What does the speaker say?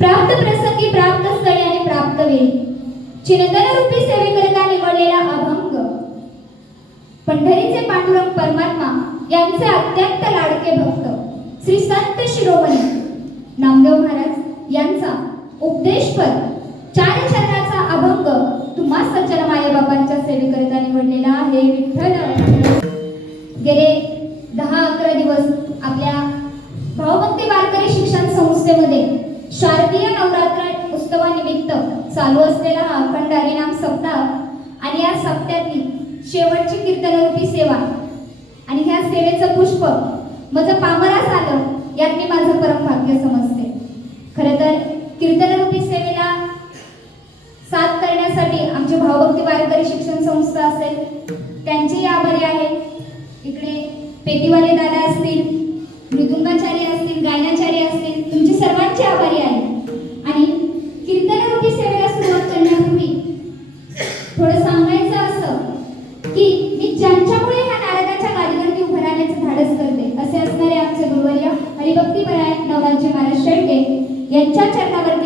प्राप्त प्रसंगी प्राप्त स्थळी आणि प्राप्त वेळी. चिरंतन रूपी सेवेकरिता निवडलेला अभंग. पंढरीचे पांडुरंग परमात्मा यांचे अत्यंत लाडके भक्त श्री संत शिरोमणी. नामदेव महाराज यांचा उपदेशपर चार चरणाचा अभंग तुम्हा सज्जन मायबापांच्या सेवेकरिता निवडलेला आहे विठ्ठल. गेले दहा अकरा दिवस आपल्या भावभक्ती वारकरी शिक्षण नवरात्र उत्सवानिमित्त चालू असलेला हा अखंड हरिनाम सप्ताह आणि या सप्त्यातली शेवटची कीर्तनरूपी सेवा. आणि ह्या सेवेचं पुष्प माझं पामरास आलं यात मी माझं परम भाग्य समजते. खरं तर कीर्तनरूपी सेवेला साथ करण्यासाठी आमची भावभक्ती वारकरी शिक्षण संस्था असेल त्यांचेही आभारी आहे. इकडे पेटीवाले दादा असतील मृदुंगाचार्य असतील ज्यांच्यामुळे ह्या नारदाच्या गाडीवरती उभं राहण्याचं धाडस करते असे असणारे आमचे गुरुवर्य हरिभक्ती परायण नवरांचे महाराज शेळके यांच्या चरणावर